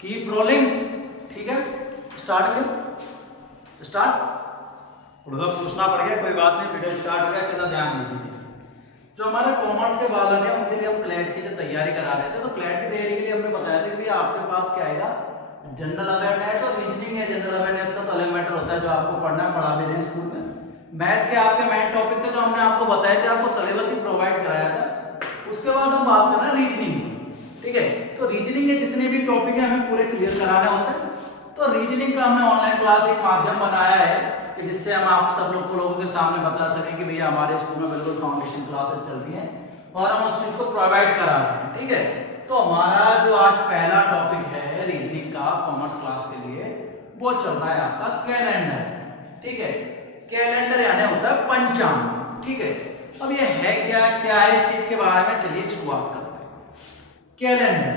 Keep rolling. ठीक है, start किया, स्टार्ट। थोड़ा सा पूछना पड़ गया, कोई बात नहीं, वीडियो स्टार्ट हो गया, चलो ध्यान दीजिए। जो हमारे कॉमर्स के बालक हैं उनके लिए हम क्लैट की जो तैयारी करा रहे थे, तो क्लैट की तैयारी के लिए हमने बताया था कि भैया आपके पास क्या आएगा, जनरल अवेयरनेस और रीजनिंग है। जनरल अवेयरनेस का तो अलग मैटर होता है जो आपको पढ़ना है, पढ़ा भी रहे स्कूल में। मैथ के आपके मेन टॉपिक थे जो हमने आपको बताए थे, आपको सिलेबस भी प्रोवाइड कराया था। उसके बाद हम बात कर रहे हैं रीजनिंग की। ठीक है, तो रीजनिंग के जितने भी टॉपिक हैं हमें पूरे क्लियर कराने होते हैं। तो रीजनिंग का हमने ऑनलाइन क्लास एक माध्यम बनाया है कि जिससे हम आप सब लोगों के सामने बता सकें कि भैया हमारे स्कूल में बिल्कुल फाउंडेशन क्लासेस चल रही हैं और हम उस चीज को प्रोवाइड करा रहे हैं। ठीक है, तो हमारा जो आज पहला टॉपिक है रीजनिंग का कॉमर्स क्लास के लिए, वो चल रहा है आपका कैलेंडर। ठीक है, कैलेंडर यानी होता है पंचांग। ठीक है, अब ये है क्या, क्या है इस चीज के बारे में, चलिए शुरुआत करते हैं। कैलेंडर,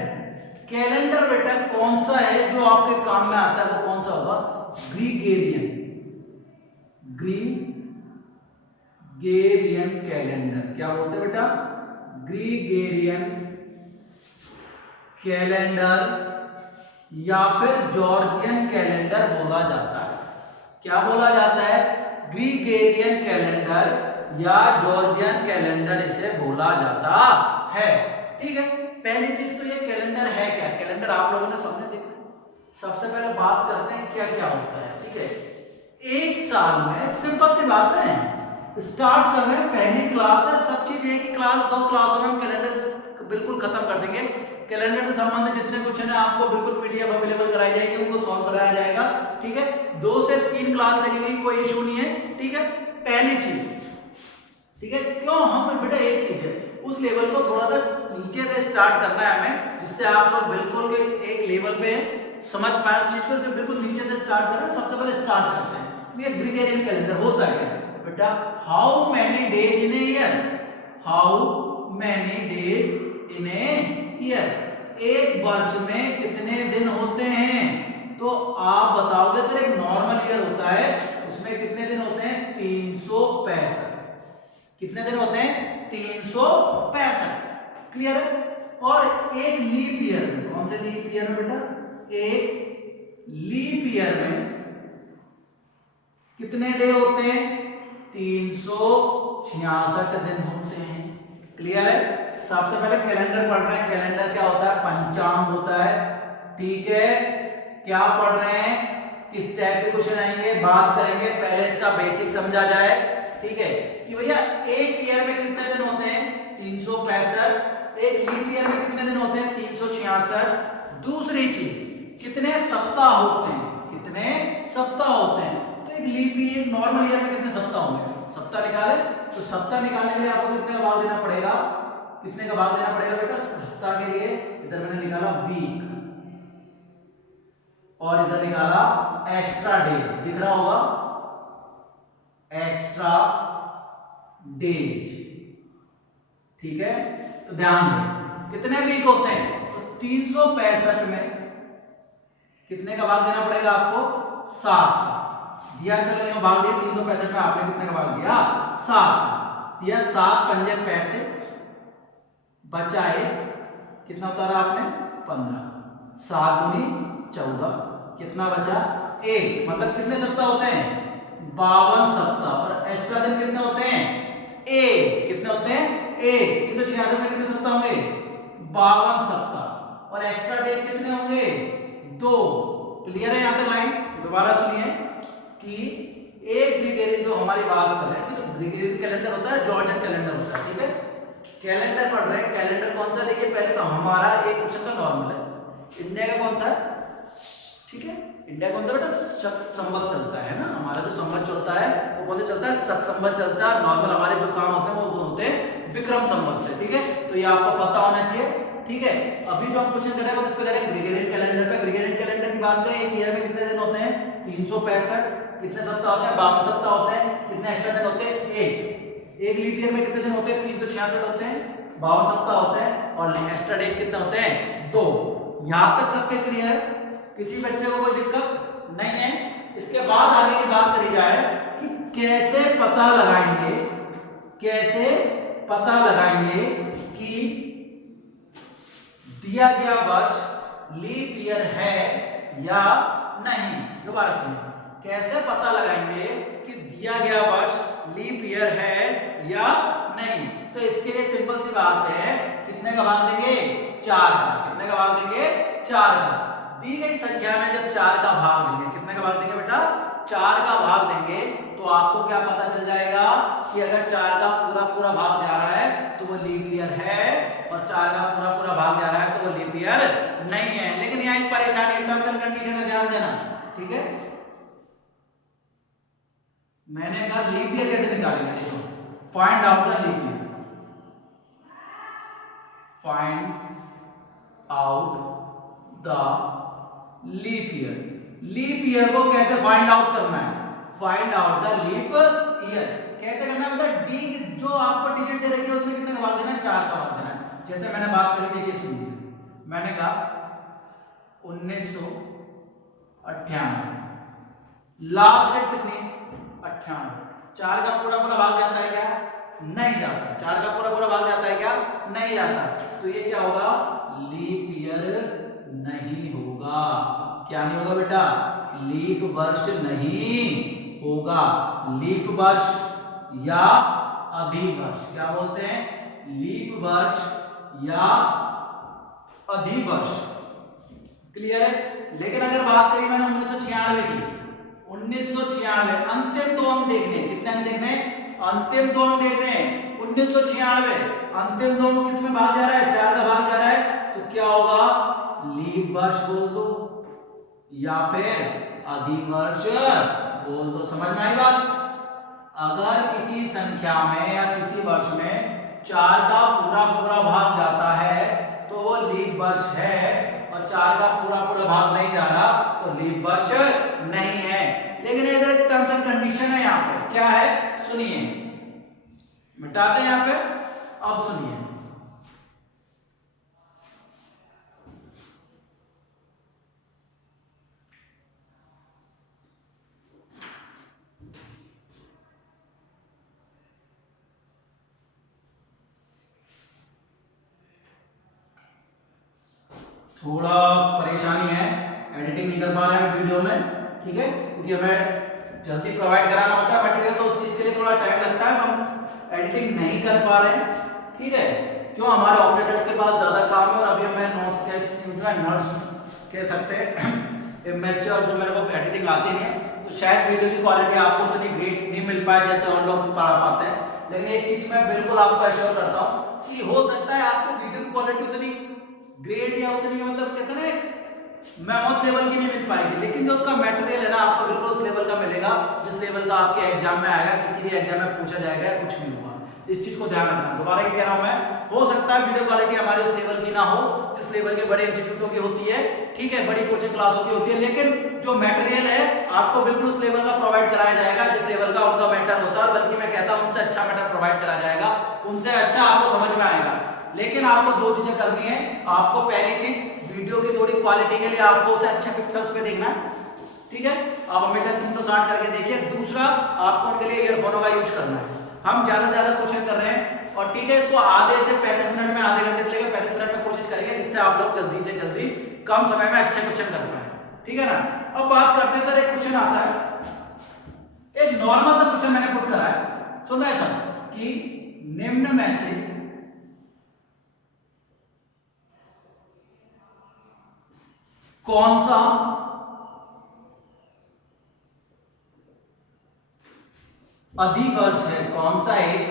कैलेंडर बेटा कौन सा है जो आपके काम में आता है, वो कौन सा होगा, ग्रीगेरियन, ग्रीगेरियन कैलेंडर। क्या बोलते हैं बेटा, ग्रीगेरियन कैलेंडर या फिर जॉर्जियन कैलेंडर बोला जाता है। क्या बोला जाता है, ग्रीगेरियन कैलेंडर या जॉर्जियन कैलेंडर इसे बोला जाता है। ठीक है, पहली चीज तो ये कैलेंडर है क्या, कैलेंडर आप लोगों ने सबने देखा। सबसे पहले बात करते हैं क्या क्या होता है। ठीक है, एक साल में सिंपल सी बात है, स्टार्ट कर रहे हैं, पहली क्लास है, सब चीज एक ही क्लास, 2 क्लासों में हम कैलेंडर बिल्कुल खत्म कर देंगे। कैलेंडर से संबंधित जितने क्वेश्चन है आपको बिल्कुल पीडीएफ अवेलेबल कराई जाएगी, उनको सॉल्व कराया जाएगा। ठीक है, 2 से 3 क्लास लगेगी, कोई इशू नहीं है। ठीक है, पहली चीज। ठीक है, क्यों हम बेटा एक चीज है उस लेवल को थोड़ा सा नीचे से स्टार्ट करना है हमें, जिससे आप लोग बिल्कुल एक लेवल पे समझ पाए उस चीज को, इसलिए बिल्कुल नीचे से स्टार्ट करना है। सबसे पहले स्टार्ट करते हैं, ये ग्रीगेरियन कैलेंडर होता है क्या बेटा, how many days in a year, how many days in a year, एक वर्ष में कितने दिन होते हैं। तो आप बताओगे सर एक नॉर्मल ईयर होता है उसमें कितने दिन होते हैं, 365। कितने दिन होते हैं, 365। क्लियर है, और एक लीप ईयर में, कौन से लीप ईयर में बेटा, एक लीप ईयर में कितने डे होते हैं, 366 दिन होते हैं। क्लियर है, सबसे पहले कैलेंडर पढ़ रहे हैं, कैलेंडर क्या होता है, पंचांग होता है। ठीक है, क्या पढ़ रहे हैं, किस टाइप के क्वेश्चन आएंगे, बात करेंगे, पहले इसका बेसिक समझा जाए। ठीक है, कि भैया एक ईयर में कितने दिन होते हैं, 365, एक लीप ईयर में कितने दिन होते हैं, 366। दूसरी चीज, कितने सप्ताह होते हैं, कितने सप्ताह होते हैं। तो एक लीप ईयर, नॉर्मल ईयर में कितने सप्ताह होंगे, सप्ताह निकाले, तो सप्ताह निकालने के लिए आपको कितने का भाग देना पड़ेगा, कितने का भाग देना पड़ेगा बेटा, सप्ताह के लिए इधर मैंने निकाला वीक और इधर निकाला एक्स्ट्रा डे, दिख रहा होगा, एक्स्ट्रा डेज। ठीक है, तो ध्यान दें कितने वीक होते हैं, तो 365 में कितने का भाग देना पड़ेगा आपको, 7 का दिया। चलो यहाँ भाग दिया 365 में, आपने कितने का भाग दिया, 7 का दिया। 7 पंजे 35, बचा 1, कितना उतारा आपने, 15, 7 दूनी 14, कितना बचा, 1। मतलब कितने सप्ताह होते हैं, 52 सप्ताह। और एक्स्ट्रा दिन कितने होते हैं, 1। कितने होते हैं, 1। 366 में कितने सप्ताह होंगे, 52 सप्ताह। और एक्स्ट्रा डेज कितने होंगे, 2। क्लियर है यहाँ तक लाइन, दोबारा सुनिए कि एक ग्रीगेरियन जो हमारी बात कर रहे हैं कि जो ग्रीगेरियन कैलेंडर होता है, जॉर्जियन कैलेंडर होता है। ठीक है, कैलेंडर पढ़ रहे हैं, कैलेंडर कौन सा, देखिए पहले तो हमारा एक क्वेश्चन का नॉर्मल है, इंडिया का कौन सा है, ठीक है, इंडिया कौन सा बेटा, संवत चलता है ना, हमारा जो संवत चलता है वो कौन सा चलता है, संवत चलता है। नॉर्मल हमारे जो काम होते हैं वो होते हैं विक्रम संवत से। ठीक है, तो ये आपको पता होना चाहिए। ठीक है, अभी जो हम क्वेश्चन कर रहे हैं वो किस पे कर रहे हैं, ग्रीगेरियन कैलेंडर पे। ग्रीगेरियन कैलेंडर की बात करें, एक ईयर में कितने दिन होते हैं, 365। कितने सप्ताह होते हैं, 52 सप्ताह होते हैं। कितने एक्स्ट्रा दिन होते हैं, 1। एक लीप ईयर में कितने दिन होते हैं, 366 होते हैं, 52 सप्ताह होते हैं। और एक्स्ट्रा डेज कितने होते हैं, 2। यहां तक सबके क्लियर है, किसी बच्चे को कोई दिक्कत नहीं है। इसके बाद आगे की बात करी जाए कि कैसे पता लगाएंगे, कैसे पता लगाएंगे कि दिया गया वर्ष लीप ईयर है या नहीं। दोबारा सुनिए, कैसे पता लगाएंगे कि दिया गया वर्ष लीप ईयर है या नहीं। तो इसके लिए सिंपल सी बात है, कितने का भाग देंगे? 4 का। कितने का भाग देंगे? 4 का। दी गई संख्या में जब 4 का भाग देंगे, कितने का भाग देंगे बेटा? 4 का भाग देंगे, तो आपको क्या पता चल जाएगा कि अगर 4 का पूरा पूरा भाग जा रहा है तो वो लीप ईयर है, और 4 का पूरा पूरा भाग जा रहा है तो वो लीप ईयर नहीं है। लेकिन यहाँ एक परेशानी, टर्म्स एंड कंडीशन है, ध्यान देना, ठीक है। मैंने कहा लीप ईयर कैसे निकालेंगे? देखो, find out the leap year. Find out the leap year. Leap year को कैसे फाइंड आउट करना है? Find out the leap year कैसे करना है बेटा? डी जो आपको डिजिट दे रखी है उसमें कितने का भाग देना है? 4 का भाग देना है। जैसे मैंने बात करी, देखिए सुनिए, मैंने कहा 1998, लास्ट डेट कितनी है? 98। 4 का पूरा पूरा भाग जाता है क्या? नहीं जाता। 4 का पूरा पूरा भाग जाता है क्या? नहीं जाता। तो ये क्या होगा? लीप ईयर नहीं होगा। क्या नहीं होगा बेटा? लीप वर्ष नहीं होगा। लीप वर्ष या अधिवर्ष, क्या बोलते हैं? लीप वर्ष या अधिवर्ष। क्लियर है? लेकिन अगर बात करी मैंने 1996 की, 1996 अंतिम 2 अंक देखने, कितने अंक देखने? अंतिम 2 अंक देखने। 1996 अंतिम 2 अंक किसमें भाग जा रहा है? 4 का भाग जा रहा है, तो क्या होगा? लीप वर्ष बोल दो या फिर अधिवर्ष बोल दो। समझ में आई बात? अगर किसी संख्या में या किसी वर्ष में 4 का पूरा पूरा भाग जाता है तो वो लीप वर्ष है, और 4 का पूरा पूरा भाग नहीं जा रहा तो लीप वर्ष नहीं है। लेकिन इधर एक टर्म्स एंड कंडीशन है, यहाँ पे क्या है सुनिए, मिटाते हैं यहाँ पे। अब सुनिए, थोड़ा परेशानी है, एडिटिंग नहीं कर पा रहे हैं वीडियो में, ठीक है, क्योंकि हमें जल्दी प्रोवाइड कराना होता है मटेरियल, तो उस चीज के लिए थोड़ा टाइम लगता है, हम एडिटिंग नहीं कर पा रहे हैं, ठीक है। क्यों? हमारे ऑपरेटर्स के पास ज्यादा काम है, और अभी हमें नोट्स कह सकते हैं मैच, और जो मेरे को एडिटिंग आती नहीं है, तो शायद वीडियो की क्वालिटी आपको उतनी ग्रेट नहीं मिल पाए जैसे और लोग पा पाते हैं। लेकिन एक चीज मैं बिल्कुल आपको एश्योर करता हूँ कि हो सकता है आपको वीडियो की क्वालिटी उतनी ग्रेट या उतनी, मतलब कहते हैं मैमोथ लेवल की नहीं मिल पाएगी, लेकिन जो उसका मटेरियल है ना, आपको बिल्कुल उस लेवल का मिलेगा जिस लेवल का आपके एग्जाम में आएगा, किसी भी एग्जाम में पूछा जाएगा, कुछ नहीं होगा। इस चीज को ध्यान रखना। दोबारा ये कह रहा हूं मैं, हो सकता है वीडियो क्वालिटी हमारी उस लेवल की ना हो जिस लेवल के बड़े इंस्टीट्यूटों की होती है, ठीक है, बड़ी कोचिंग क्लासों की होती है, लेकिन जो मटेरियल है आपको बिल्कुल उस लेवल का प्रोवाइड कराया जाएगा जिस लेवल का उनका मैटर होता है, बल्कि मैं कहता हूं उनसे अच्छा मैटर प्रोवाइड कराया जाएगा, उनसे अच्छा आपको समझ में आएगा। लेकिन आपको 2 चीजें करनी है। आपको पहली चीज, वीडियो की थोड़ी क्वालिटी के लिए आपको उसे अच्छे पिक्सल्स पे देखना है, ठीक है, आप हमेशा 360 करके देखिए। दूसरा, आपको उनके लिए ईयरफोनों का यूज करना है। हम ज्यादा से ज्यादा क्वेश्चन कर रहे हैं, और ठीक है, इसको आधे से 35 मिनट में, आधे घंटे से लेकर 35 मिनट में कोशिश करेंगे जिससे आप लोग जल्दी से जल्दी कम समय में अच्छे क्वेश्चन कर पाए, ठीक है ना। अब बात करते हैं सर, एक क्वेश्चन आता है, एक नॉर्मल सा क्वेश्चन मैंने पुट करा है, सुन रहे सर, कि निम्न में से कौन सा अधिवर्ष है, कौन सा एक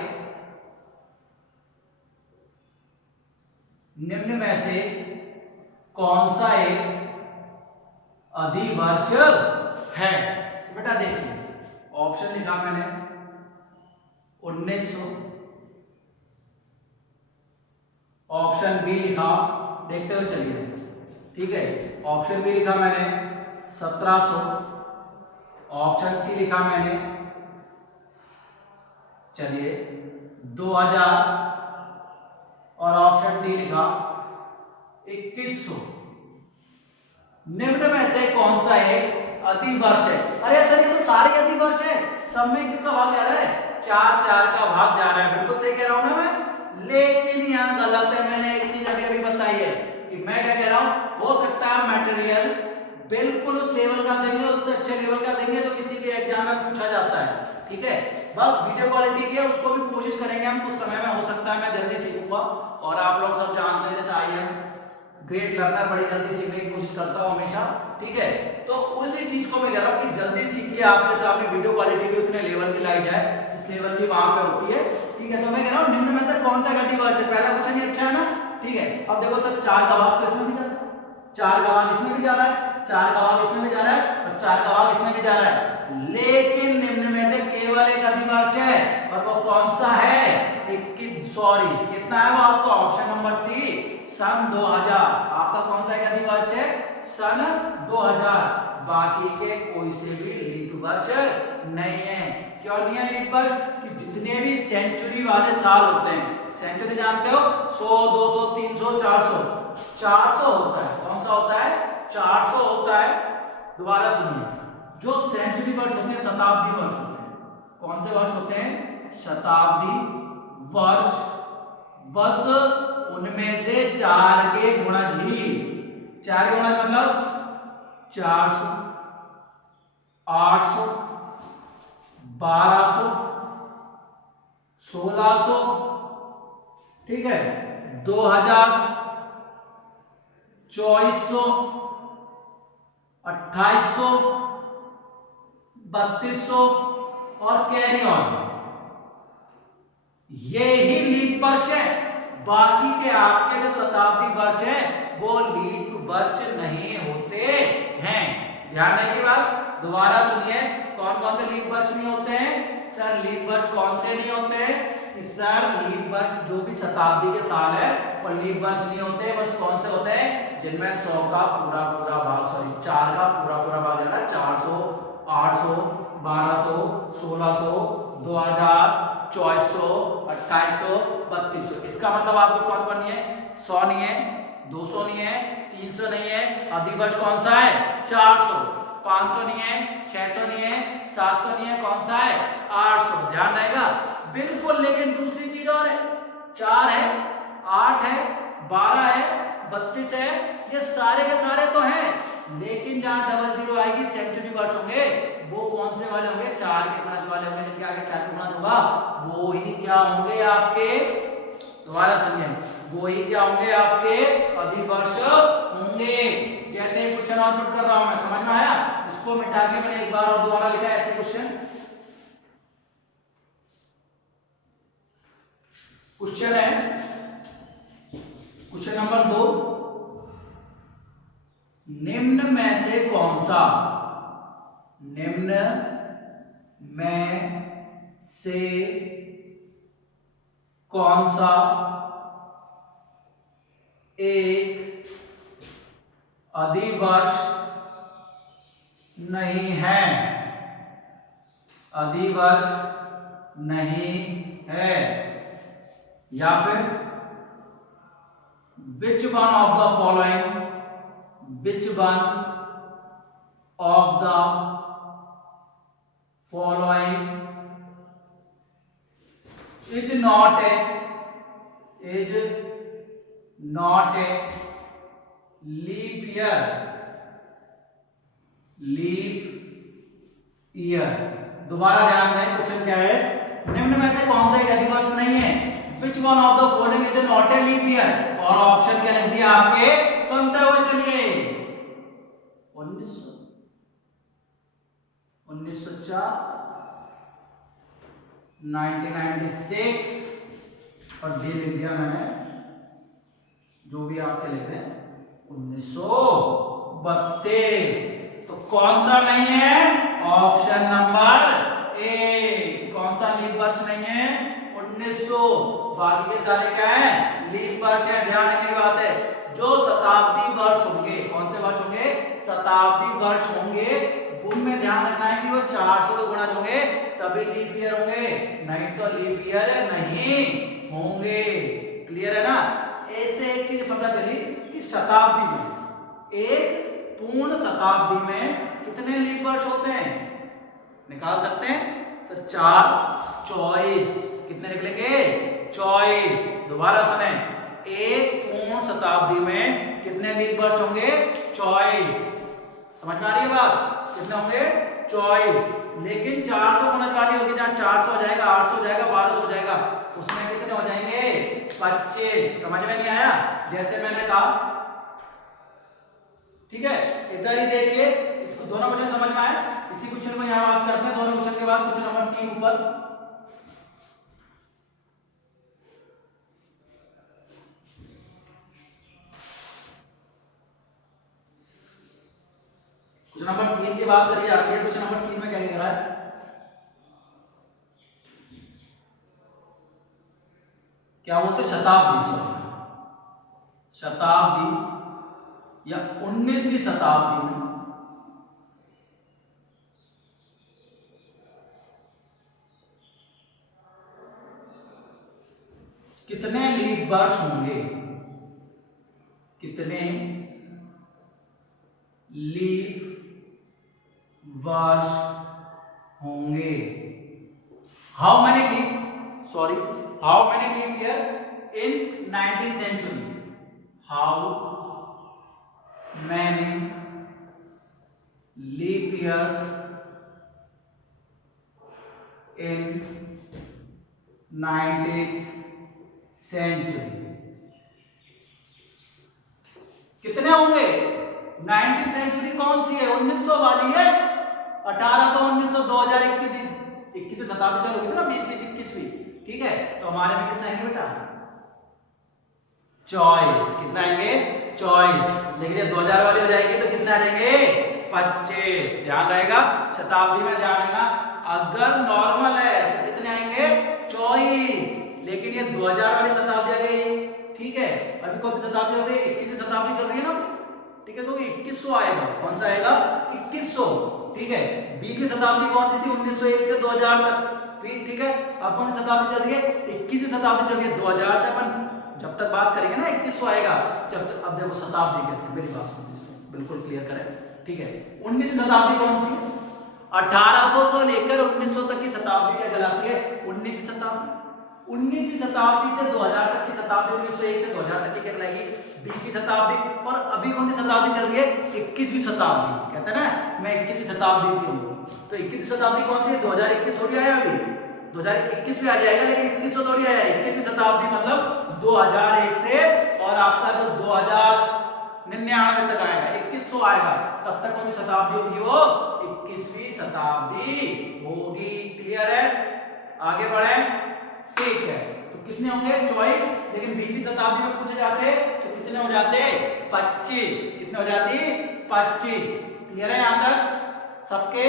निम्न में से कौन सा एक अधिवर्ष है। तो बेटा देखिए, ऑप्शन लिखा मैंने 1900, ऑप्शन बी लिखा, देखते हुए चलिए, ठीक है, ऑप्शन बी लिखा मैंने 1700, ऑप्शन सी लिखा मैंने, चलिए 2000, और ऑप्शन डी लिखा 2100। निम्न में से कौन सा एक अधिवर्ष है? अरे सर, ये तो सारे अधिवर्ष है, सब में किसका भाग जा रहा है? 4 का भाग जा रहा है। बिल्कुल सही कह रहा हूं ना मैं, लेकिन यहां गलत है। मैंने एक चीज अभी अभी बताई है कि मैं क्या कह रहा हूं, हो सकता फाइनल ईयर बिल्कुल उस लेवल का देंगे, उससे अच्छे लेवल का देंगे तो किसी भी एग्जाम में पूछा जाता है। ठीक है, बस वीडियो क्वालिटी की है, उसको भी कोशिश करेंगे हम, कुछ समय में हो सकता है मैं जल्दी सीखूंगा। और आप लोग सब जानते हैं जैसे आई एम ग्रेट लर्नर, बड़ी जल्दी सीखने की कोशिश करता हूँ हमेशा। ठीक है, तो उसी चीज को मैं कह रहा हूँ कि जल्दी सीख के आपके सामने वीडियो क्वालिटी भी उतने लेवल की लाई जाए जिस लेवल की वहां पे होती है। ठीक है, तो मैं कह रहा हूँ निम्न में से कौन सा गति वाच है, पहला क्वेश्चन ही अच्छा है ना। ठीक है, अब देखो सर 4 का भाग तो इसमें भी जा रहा है, 4 का भाग इसमें भी जा रहा है, 4 का भाग इसमें भी जा रहा है और 4 का भाग इसमें भी जा रहा है, लेकिन निम्न में से केवल एक अधिवार्च है और वो कौन सा है, कितना है वो आपका ऑप्शन नंबर सी सन 2000। आपका कौन सा एक अधिवार्च है, सन 2000, बाकी के कोई से भी लीप वर्ष नहीं है। क्यों नहीं है लीप वर्ष, कि जितने भी सेंचुरी वाले साल होते हैं, सेंचुरी जानते हो 100 200 300 400, 400 होता है, कौन सा होता है, 400 होता है। दोबारा सुनिए, जो सेंचुरी वर्ष होते हैं शताब्दी वर्ष होते हैं, कौन से वर्ष होते हैं, शताब्दी वर्ष, बस उनमें से 4 के गुणज ही, 4 के गुणज मतलब 400 800 1200 1600, ठीक है, 2000 2400 2800 3200 और कैरी ऑन, ये ही लीप वर्ष है। बाकी के आपके जो शताब्दी वर्ष है वो लीप वर्ष नहीं होते हैं। ध्यान रखने की बात, दोबारा सुनिए, कौन कौन से लीप वर्ष नहीं होते हैं, सर लीप वर्ष कौन से नहीं होते हैं, कि सर लीप वर्ष जो भी शताब्दी के साल है वो लीप वर्ष नहीं होते, बस कौन से होते हैं, जिनमें 100 का पूरा पूरा भाग, सॉरी 4 का पूरा पूरा भाग जाता है, 400 800 1200 1600 2000 2400 2800 3200। इसका मतलब आपको कौन कौन नहीं है, 100 नहीं है, 200 नहीं है, 300 नहीं है, अधिवर्ष कौन सा है, 400, 500 नहीं है, 600 नहीं है, 700 नहीं है, कौन सा है, 800। ध्यान रहेगा बिल्कुल। लेकिन दूसरी चीज और है, 4 है, 8 है, 12 है, 32 है, ये सारे के सारे तो हैं, लेकिन जहां 00 आएगी सेंचुरी वर्ष होंगे वो कौन से वाले होंगे, 4 के गुणज वाले होंगे, जिनके आगे 4 के गुणज होगा वो ही क्या होंगे आपके, दोबारा सुनिए, वो ही क्या होंगे आपके अधिवर्ष होंगे। जैसे क्वेश्चन आउटपुट कर रहा हूं मैं, समझ में आया, इसको मिटा के मैंने एक बार और दोबारा लिखा है ऐसे क्वेश्चन है, क्वेश्चन नंबर 2, निम्न में से कौन सा, निम्न में से कौन सा एक अधिवर्ष नहीं है, अधिवर्ष नहीं है, या फिर which one of the following, which one of the following is not a leap year, leap year. दोबारा ध्यान दें, क्वेश्चन क्या है, निम्न में से कौन सा एक अधिवर्ष नहीं है, which one of the following is not a leap year, और ऑप्शन क्या लिख दिया आपके, सुनते हुए चलिए, 1904 1996 और डे लिख दिया मैंने, जो भी आपके लिख रहे हैं 1932। तो कौन सा नहीं है, ऑप्शन नंबर ए, कौन सा लीप वर्ष नहीं है, 1900, बाकी के सारे क्या है, लीप वर्ष है। ध्यान रखने की बात है, जो शताब्दी वर्ष होंगे, कौन से वर्ष होंगे, शताब्दी वर्ष होंगे, उनमें ध्यान रखना है कि वो 400 के गुणज होंगे तभी लीप ईयर होंगे, नहीं तो लीप ईयर नहीं होंगे। क्लियर है ना। ऐसे एक चीज पता चली कि शताब्दी में, एक पूर्ण शताब्दी में कितने लीप वर्ष होते हैं, निकाल सकते हैं सर, 4 24, कितने निकलेंगे, 24। दोबारा सुने, एक पूर्ण शताब्दी में कितने लीप वर्ष होंगे? 24। समझ में आ रही है बात? कितने होंगे? 24। लेकिन 400 गुणन वाली होगी, जहां 400 हो जाएगा, 800 हो जाएगा, 1200 हो जाएगा, उसमें कितने हो जाएंगे? 25। समझ में नहीं आया? जैसे मैंने कहा, ठीक है, इधर ही देखिए, इसको दोनों क्वेश्चन समझ में आए। इसी क्वेश्चन को यहां बात करते हैं, दोनों क्वेश्चन के बाद क्वेश्चन नंबर 3 ऊपर। क्वेश्चन नंबर 3 की बात करी जाती है। क्वेश्चन नंबर 3 में क्या कह रहा है? क्या बोलते हैं? शताब्दी, सॉरी, शताब्दी या 19वीं शताब्दी में कितने लीप वर्ष होंगे? कितने लीप वर्ष होंगे? How many leap, sorry, how many leap year in 19th century? How many leap years in 19th century? कितने होंगे? 19th सेंचुरी कौन सी है? 1900 वाली है। 1800, 1900, 2021, 21वीं शताब्दी चल रही थी ना, 20वीं 21वीं, ठीक है। तो हमारे में कितना आएंगे बेटा? 24। कितना आएंगे? 24। लेकिन ये 2000 वाली हो जाएगी तो कितना आएंगे? 25। ध्यान रहेगा, शताब्दी में ध्यान रहेगा। अगर नॉर्मल है तो कितने आएंगे? 24। लेकिन ये 2000 वाली शताब्दी आ गई, ठीक है। अभी कौन सी शताब्दी चल रही है? 21वीं शताब्दी चल रही है ना, ठीक है। तो 2100 आएगा। कौन सा आएगा? 2100, ठीक है। 20वीं शताब्दी कौन सी थी? 1901 से 2000 तक, ठीक है। अब कौन सी शताब्दी चल रही है? 21वीं शताब्दी चल रही है। 2000 से अपन जब तक बात करेंगे ना 2100 आएगा जब तक। अब देखो शताब्दी कैसे, मेरी बात सुनिए, बिल्कुल क्लियर करें, ठीक है। 19वीं शताब्दी कौन सी? 1800 से लेकर 1900 तक की शताब्दी क्या कहलाती है? 19वीं शताब्दी। 19वीं शताब्दी से 2000 तक की शताब्दी, 1901 से 2000 तक की क्या कहलाएगी? 20वीं शताब्दी। और अभी कौन सी शताब्दी चल रही है? 21वीं शताब्दी। कहते हैं ना मैं 21वीं शताब्दी की हूँ, तो 21वीं शताब्दी कौन सी है? 2021 थोड़ी आया, अभी 2021 भी आ जाएगा, लेकिन 2100 थोड़ी आया। 21वीं शताब्दी मतलब 2001 से और आपका जो 2099 तक आएगा, 2100 आएगा, तब तक कौन सी शताब्दी होगी? वो 21वीं शताब्दी होगी। क्लियर है? आगे बढ़े, ठीक है। तो कितने होंगे? 24। लेकिन 20वीं शताब्दी में पूछे जाते तो कितने हो जाते? 25। कितने हो जाती? 25। क्लियर है यहां तक सबके?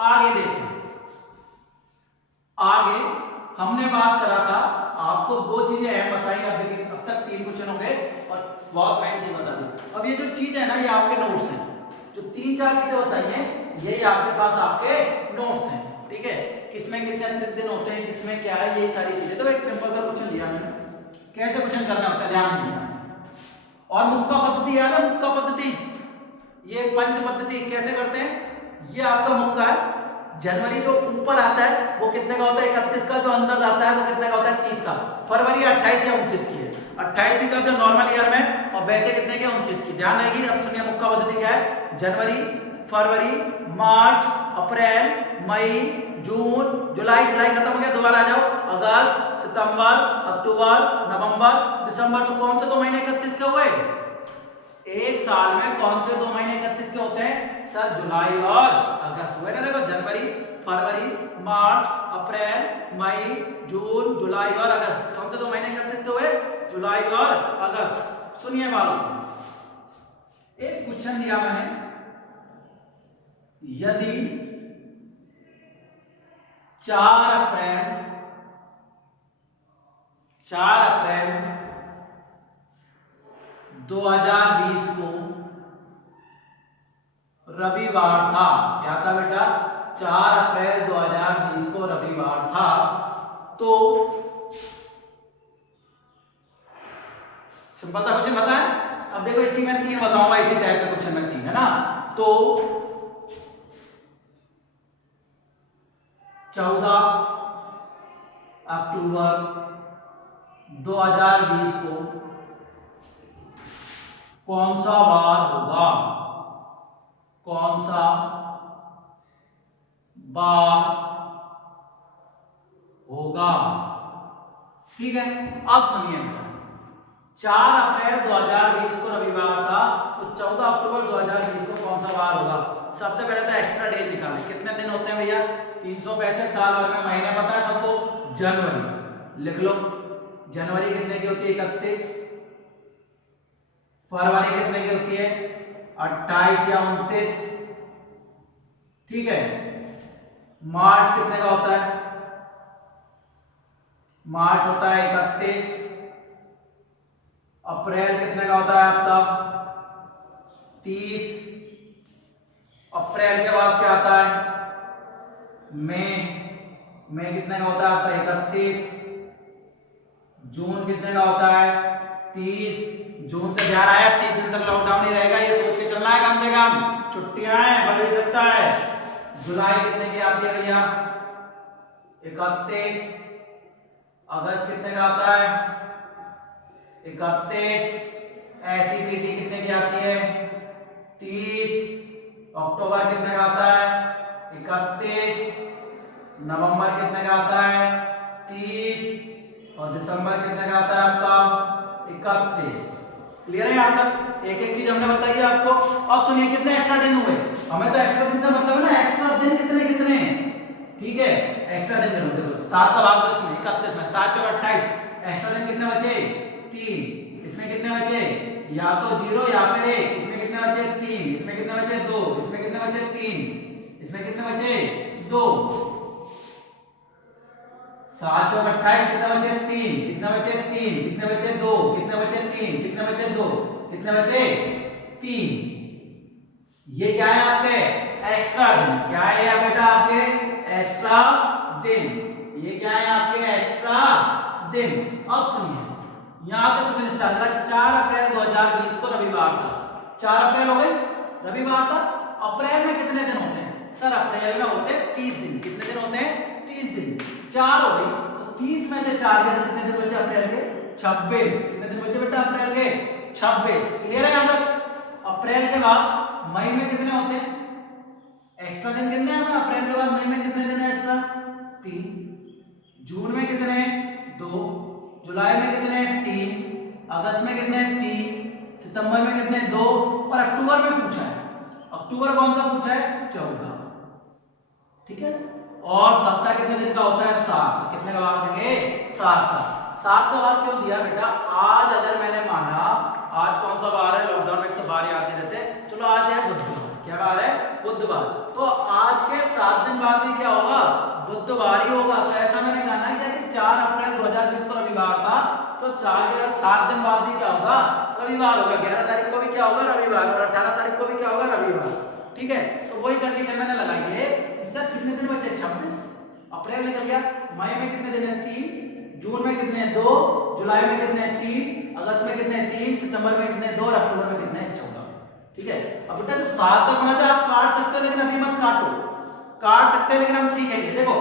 आगे देखें, आगे हमने बात करा था, आपको दो चीजें हैं बताई। अब देखिए, अब तक 3 क्वेश्चन हो गए और बहुत मेन चीज बता दी। अब ये जो चीज है ना, ये आपके नोट्स हैं। जो 3-4 चीजें बताई हैं, ये आपके पास आपके नोट्स हैं, ठीक है। किसमें कितने अतिरिक्त दिन होते हैं, किसमें क्या है, ये सारी चीजें। तो एक सिंपल सा क्वेश्चन लिया मैंने, कैसे क्वेश्चन करना होता है ध्यान दीजिए। और मुक्का पद्धति है ना, मुक्का पद्धति, ये पंच पद्धति कैसे करते हैं? ये आपका मुक्का है। जनवरी जो ऊपर आता है वो कितने का होता है? 31 का। जो अंदर आता है वो कितने का होता है? 30 का। फरवरी 28 या 29 की है। 28 की कब? जो नॉर्मल ईयर में। और वैसे कितने के? 29 की। ध्यान रहेगी। अब सुनिए मुक्का पद्धति क्या है। जनवरी, फरवरी, मार्च, अप्रैल, मई, जून, जुलाई, जुलाई खत्म हो गया, दोबारा आ जाओ, अगस्त, सितंबर, अक्टूबर, नवंबर, दिसंबर। तो कौन से 2 महीने 31 के हुए? एक साल में कौन से 2 महीने 31 के होते हैं? सर जुलाई और अगस्त हुए ना। देखो, जनवरी, फरवरी, मार्च, अप्रैल, मई, जून, जुलाई और अगस्त। कौन से 2 महीने 31 के हुए? जुलाई और अगस्त। सुनिए बात, एक क्वेश्चन दिया मैंने, यदि 4 अप्रैल 2020 को रविवार था। क्या था बेटा? 4 अप्रैल 2020 को रविवार था। तो सिंपल सा क्वेश्चन बताएं। अब देखो, इसी में 3 बताऊंगा, इसी टाइप का क्वेश्चन में 3 है ना। तो 14 अक्टूबर 2020 को कौन सा बार होगा, कौन सा बार होगा। ठीक है, अब सुनिए बेटा, 4 अप्रैल 2020 को रविवार था, तो 14 अक्टूबर 2020 को कौन सा बार होगा। सबसे पहले तो एक्स्ट्रा डेट निकालें, कितने दिन होते हैं भैया, 365 साल भर में महीने पता है सबको, जनवरी लिख लो, जनवरी कितने की होती है 31, फरवरी कितने की होती है 28 या 29, ठीक है, मार्च कितने का होता है, मार्च होता है 31, अप्रैल कितने का होता है आपका 30, अप्रैल के बाद क्या आता है मई कितने का होता है आपका 31, जून कितने का होता है 30, जून तक जा रहा है, 30 जून तक लॉकडाउन ही रहेगा, ये सोच के चलना है, कम से कम छुट्टियां हैं, बढ़ भी सकता है। जुलाई कितने की आती है भैया 31, अगस्त कितने का आता है 31, एसईपीटी कितने की आती है 30, अक्टूबर कितने का आता है 31, नवंबर कितने का आता है 30 और दिसंबर कितने का आता है आपका 31। क्लियर है यहाँ तक, एक एक चीज हमने बताई है आपको। अब सुनिए कितने एक्स्ट्रा दिन हुए, हमें तो एक्स्ट्रा दिन से मतलब है ना एक्स्ट्रा दिन कितने कितने हैं, ठीक है, एक्स्ट्रा दिन गिनो, देखो 7 का भाग 10 में 31 में 7 चौक 28, एक्स्ट्रा दिन कितने बचे 3, इसमें कितने बचे या तो 0 या फिर 1, इसमें कितने बचे 3, इसमें कितने बचे 2, इसमें कितने बचे 3, इसमें कितने बचे 2, 7 चौक 28, कितने बचे 3, कितने बचे 3, कितने बचे 2, कितने बचे 3, कितने बचे 2, कितने बचे 3, ये क्या है आपके एक्स्ट्रा दिन, क्या है या बेटा आपके एक्स्ट्रा दिन, ये क्या है आपके एक्स्ट्रा दिन। अब सुनिए यहां से क्वेश्चन स्टार्ट करा, 4 अप्रैल 2020 को रविवार था, 4 अप्रैल हो गई रविवार था, अप्रैल में कितने दिन होते हैं सर, अप्रैल में होते हैं 30 दिन, कितने दिन होते हैं 30 दिन, 4 हो गई तो 30 में से 4 के कितने दिन बचे अप्रैल के 26, कितने दिन बचे बेटा अप्रैल के 26। क्लियर है यहां तक। अप्रैल के बाद मई में कितने होते हैं एक्स्ट्रा दिन, कितने हैं अप्रैल के बाद मई में कितने दिन है एक्स्ट्रा 3, जून में कितने 2, जुलाई में कितने 3, अगस्त में कितने 3, सितंबर में कितने 2 और अक्टूबर में पूछा है, अक्टूबर कौन सा पूछा है 14, ठीक है, और सप्ताह कितने दिन का होता है 7, कितने का भाग देंगे 7 का। 7 का भाग क्यों दिया बेटा, आज अगर मैंने माना आज कौन सा बार है, लॉकडाउन में तो बार याद नहीं रहते, चलो आज है बुधवार, क्या बार है बुधवार, तो आज के 7 दिन बाद भी क्या होगा बुधवार ही होगा। तो ऐसा मैंने कहना है कि 4 अप्रैल 2020 को रविवार था, तो 4 के बाद 7 दिन बाद भी क्या होगा रविवार होगा, 11 तारीख को भी क्या होगा रविवार और 18 तारीख को भी क्या होगा रविवार, ठीक है। तो वही कंडीशन मैंने लगाई है, इससे कितने दिन बचे 26, अप्रैल निकल गया, मई में कितने दिन है 3, जून में कितने 2, जुलाई में कितने 3, अगस्त में कितने 3, सितंबर में कितने 2 और अक्टूबर में कितने 14, ठीक है। अब बेटा जो 7 तक होना चाहिए आप काट सकते हो, लेकिन अभी मत काटो, काट सकते हैं लेकिन हम सीखेंगे। देखो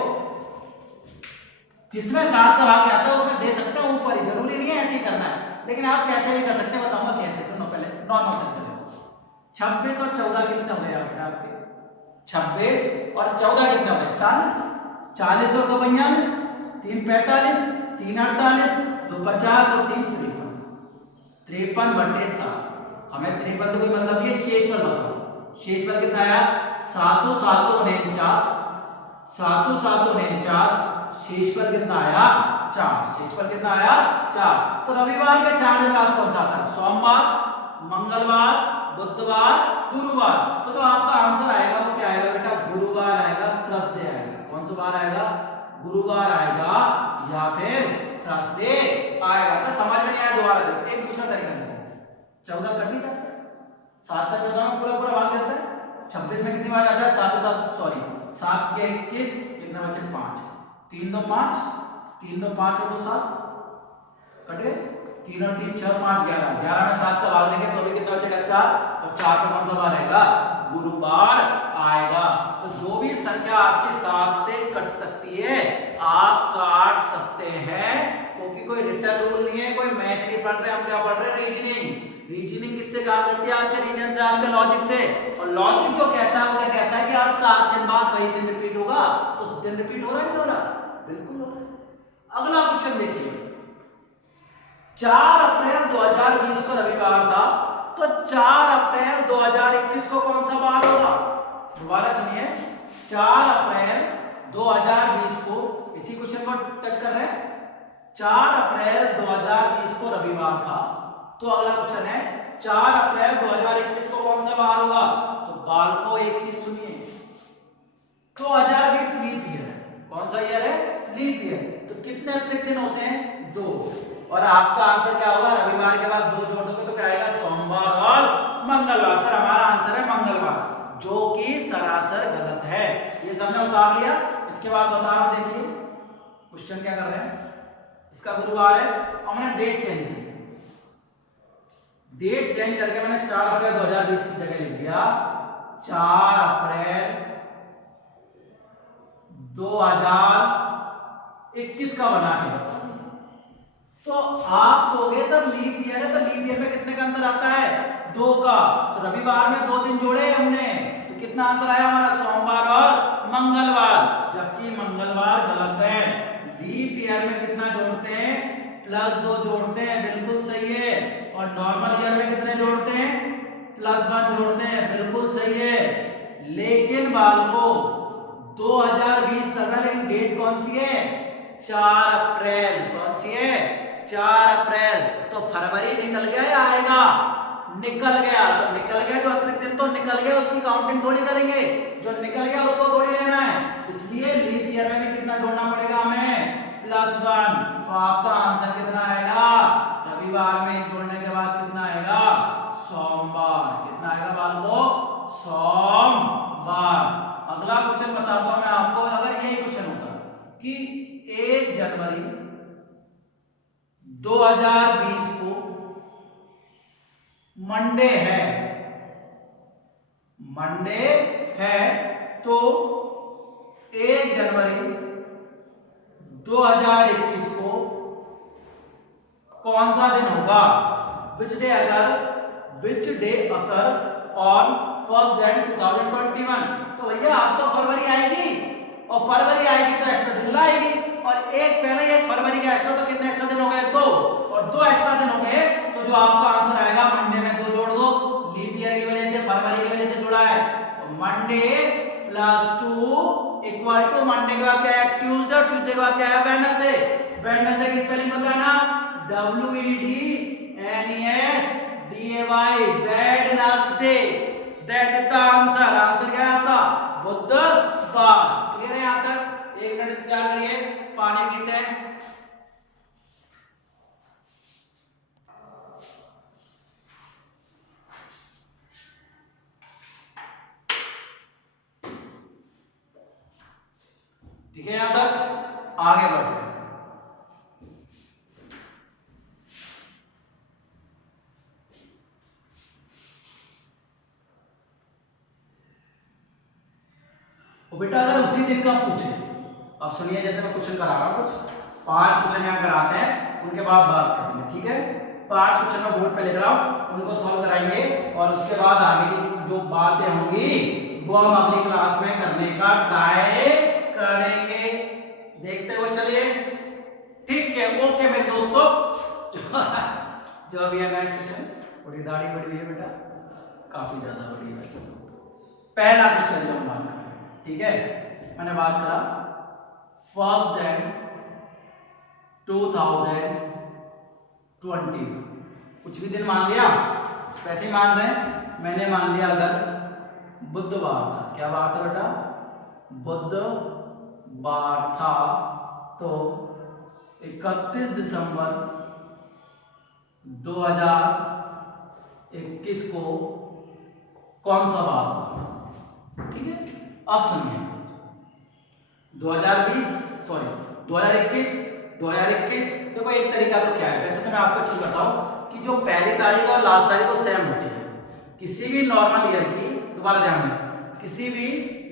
जिसमें 7 का भाग आता है उसमें दे सकते हो ऊपर ही, जरूरी नहीं है ऐसे ही करना है, लेकिन आप कैसे भी कर सकते हैं, बताऊंगा कैसे। सुनो पहले नॉर्मल करते हैं, 26 और 14 कितने हो गए बेटा आपके, 26 और 14 कितने हो गए 40, 40 और 2 42, 3 45, 3 48, 2 50 और 3 53, 53 बटे 7, हमें 53 तो कोई मतलब ये शेष पर बताओ, शेष पर कितना आया 7 7 49, 7 7 49, शेष पर कितना आया 4, शेष पर कितना आया 4। तो रविवार के 4 दिन बाद कौन सा आता है, सोमवार, मंगलवार, बुधवार, गुरुवार, तो जो आपका आंसर आएगा वो क्या आएगा बेटा गुरुवार आएगा, थर्सडे आएगा, कौन सा बार आएगा गुरुवार आएगा या फिर थर्सडे आएगा। सर समझ में नहीं आया, दोबारा देखो, एक दूसरा तरीका देखो, 14 कट ही जाता है, 7 का 14 में पूरा पूरा भाग जाता है, 26 में कितनी बार जाता है 7 7 सॉरी 7 के 21, कितना बचे 5, 3 2 5, 3 2 5 और 2 7 कट गए, 3 और 3 6 5 11, 11 में 7 का भाग देंगे तो भी कितना बचेगा 4, और 4 पे कौन सा बार आएगा गुरुवार आएगा। तो जो भी संख्या आपकी 7 से कट सकती है आप काट सकते हैं, क्योंकि कोई रिटर्न रूल नहीं है, कोई मैथ नहीं पढ़ रहे, हम क्या पढ़ रहे हैं रीजनिंग। रीजनिंग किससे काम करती है? आपके रीजन से, आपके लॉजिक से। और लॉजिक जो कहता है वो क्या कहता है कि हर 7 दिन बाद वही दिन रिपीट होगा। तो उस दिन रिपीट हो रहा है, नहीं हो रहा? बिल्कुल हो रहा है। अगला क्वेश्चन देखिए, 4 अप्रैल 2020 को रविवार था, तो 4 अप्रैल 2021 को कौन सा वार होगा? दोबारा सुनिए, 4 अप्रैल 2020 को, इसी क्वेश्चन को टच कर रहे हैं, 4 अप्रैल 2020 को रविवार था, तो अगला क्वेश्चन है 4 अप्रैल 2021 को कौन सा वार होगा? तो बाल को एक चीज सुनिए, 2020 लीप ईयर है। कौन सा ईयर है? Leap year. तो कितने अतिरिक्त दिन होते हैं? 2। और आपका आंसर क्या होगा? रविवार के बाद 2 जोड़ दोगे तो क्या आएगा? सोमवार और मंगलवार। सर हमारा आंसर है मंगलवार, जो कि सरासर गलत है। ये सबने उतार लिया। इसके बाद बता रहा हूं, देखिए क्वेश्चन क्या कर रहे हैं। इसका गुरुवार है और मैंने डेट चेंज की, डेट चेंज करके मैंने 4 अप्रैल 2020 की जगह लिख दिया 4 अप्रैल 2021 का बना के बताओ। तो आप कहोगे सर लीप ईयर है, तो लीप ईयर में कितने का अंतर आता है? 2 का। तो रविवार में 2 दिन जोड़े हमने, तो कितना आंसर आया हमारा? सोमवार और मंगलवार, जबकि मंगलवार गलत है। लीप ईयर में कितना जोड़ते हैं? +2 जोड़ते हैं, बिल्कुल सही है। और नॉर्मल ईयर में कितने जोड़ते हैं? +1 जोड़ते हैं, बिल्कुल सही है। लेकिन बालको 2020 चल रहा है, लेकिन डेट कौन सी है? 4 अप्रैल। कौन सी है? 4 अप्रैल। तो फरवरी निकल गया या आएगा? निकल गया। तो निकल गया, जो अतिरिक्त दिन तो निकल गया, उसकी काउंटिंग थोड़ी करेंगे, जो निकल गया उसको थोड़ी लेना है। इसलिए लीप ईयर में भी कितना जोड़ना पड़ेगा हमें? +1। तो आपका आंसर कितना आएगा? रविवार में जोड़ने के बाद कितना आएगा? सोमवार। कितना आएगा बालको? सोमवार। अगला क्वेश्चन बताता हूं मैं आपको। अगर यही क्वेश्चन होता कि 1 जनवरी 2020 को मंडे है, मंडे है, तो 1 जनवरी 2021 को कौन सा दिन होगा? विच डे अगर ऑन 1 Jan 2021। तो भैया आप तो फरवरी आएगी, और फरवरी आएगी तो एक्स्ट्रा दिन लाएगी, और एक पहले 1 फरवरी का एक्स्ट्रा, तो कितने एक्स्ट्रा दिन हो गए? 2। और 2 एक्स्ट्रा दिन हो गए, तो जो आपका आंसर आएगा मंडे में 2 जोड़ दो। लीप ईयर की वजह से, फरवरी की वजह से जुड़ा है, तो मंडे +2 इक्वल टू मंडे के बाद क्या है? ट्यूसडे, और ट्यूसडे के बाद क्या है? वेडनेसडे। वेडनेसडे की स्पेलिंग बताना, WEDNESDAY, Wednesday. That is the answer. Answer क्या है आपका? बुधवार। क्लियर है यहां तक? 1 मिनट इंतजार करिए, पानी पीते हैं। ठीक है, यहां तक आगे बढ़ते हैं। बेटा अगर उसी दिन का पूछे, अब सुनिए, जैसे मैं क्वेश्चन करा रहा हूं, कुछ 5 क्वेश्चन यहां कराते हैं, उनके बाद बात करेंगे। ठीक है, 5 क्वेश्चन मैं बोर्ड पे लिख रहा हूं, उनको सॉल्व कराएंगे, और उसके बाद आगे की जो बातें होंगी वो हम अगली क्लास में करने का ट्राई करेंगे। देखते हुए चलिए, ठीक है? ओके मेरे दोस्तों। जो अभी है क्वेश्चन, थोड़ी दाढ़ी बड़ी हुई है बेटा, काफी ज्यादा बड़ी है। पहला क्वेश्चन जो हम बात कर रहे हैं, ठीक है, मैंने बात करा 1 Jan 2020, कुछ भी दिन मान लिया, वैसे ही मान रहे हैं। मैंने मान लिया अगर बुधवार था, क्या बार था बेटा? बुधवार था, तो 31 दिसंबर 2021 को कौन सा बार होगा? ठीक है, अब सुनिए, 2021 देखो एक तरीका तो क्या है, वैसे तो मैं आपको चीज बताऊं कि जो पहली तारीख और लास्ट तारीख वो सेम होती है किसी भी नॉर्मल ईयर की। दोबारा ध्यान दें, किसी भी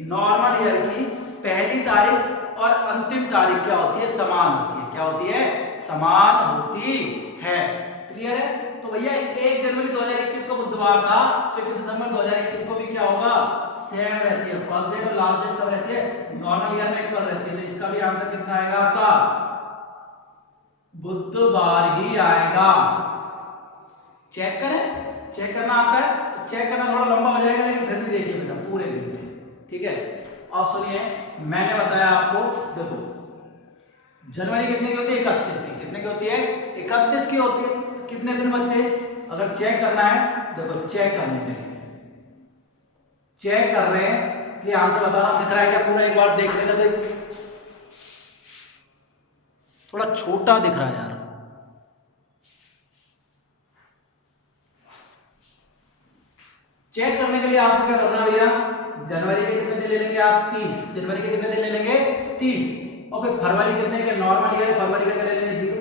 नॉर्मल ईयर की पहली तारीख और अंतिम तारीख क्या होती है? समान होती है। क्या होती है? समान होती है। क्लियर है? तो तो भैया 1 जनवरी 2021 को बुधवार था, तो 1 दिसंबर 2021 को भी क्या होगा, सेम रहती है। फर्स्ट डेट और लास्ट डेट कब रहती है, नॉर्मल ईयर में एक बार रहती है। तो इसका भी आंसर कितना आएगा आपका, बुधवार ही आएगा। चेक करें, चेक करना आता है तो चेक करना थोड़ा लंबा हो जाएगा, लेकिन फिर भी देखिए बेटा पूरे दिन में, ठीक है। अब सुनिए, मैंने बताया आपको, देखो जनवरी कितने की होती है, 31 की। कितने की होती है, 31 की होती है। कितने दिन बचे, अगर चेक करना है, देखो चेक करने के लिए चेक कर रहे हैं, इसलिए आंसर बता रहा हूं। दिख रहा है क्या पूरा, एक बार देख लेना। देख थोड़ा छोटा दिख रहा है यार। चेक करने के लिए आपको क्या करना है भैया, जनवरी के कितने दिन ले लेंगे आप, 30। जनवरी के कितने दिन ले लेंगे, 30। और फिर फरवरी कितने के, नॉर्मल ईयर फरवरी का क्या ले लेंगे, 0।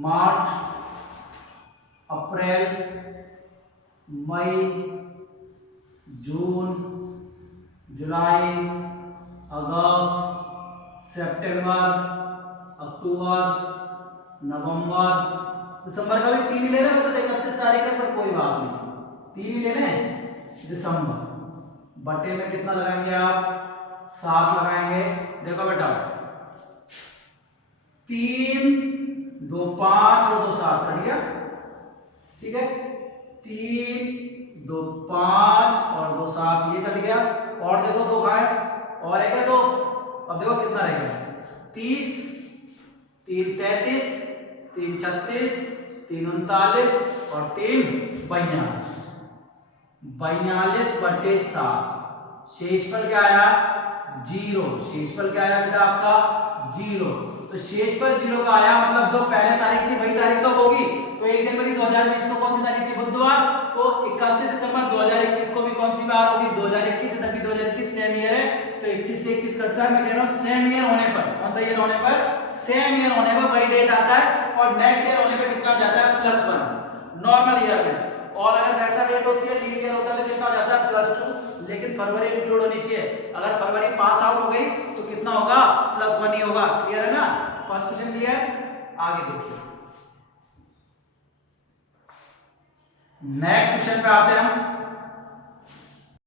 मार्च, अप्रैल, मई, जून, जुलाई, अगस्त, सितंबर, अक्टूबर, नवंबर, दिसंबर का भी 3 ही ले रहे हैं। मतलब 31 तारीख है, पर कोई बात नहीं, 3 ही ले लें। दिसंबर बटे में कितना लगाएंगे आप, 7 लगाएंगे। देखो बेटा 3 2 5 और 2 7 कट गया, ठीक है। 3 2 5 और 2 7 ये कट गया। और देखो 2 कहाँ है, और है क्या 2। अब देखो कितना रहेगा, 30 3 33 3 36 3 39 और 3 42, 42 बटे 7। शेषफल क्या आया, 0। शेषफल क्या आया बेटा आपका, 0। तो शेषफल 0 का आया, मतलब जो पहले तारीख थी वही तारीख तो होगी। तो 1 जनवरी 2020 को कौन सी तारीख थी, बुधवार। तो 31 दिसंबर 2021 को भी कौन सी बार होगी, 2021, तभी 2021 सेम ईयर है। तो 21 से 21 कटता है। मैं कह रहा हूं सेम ईयर होने पर, कौन सा ईयर होने पर, सेम ईयर होने पर वही डेट आता है। और नेक्स्ट ईयर होने पर कितना जाता है, +1 नॉर्मल ईयर में। और अगर वैसा डेट होती है, लीप ईयर होता है, तो कितना हो जाता है, +2। लेकिन फरवरी इंक्लूड होनी चाहिए। अगर फरवरी पास आउट हो गई तो कितना होगा, +1 ही होगा। क्लियर है ना, फर्स्ट क्वेश्चन क्लियर। आगे देखिए, नेक्स्ट क्वेश्चन पे आते हैं हम।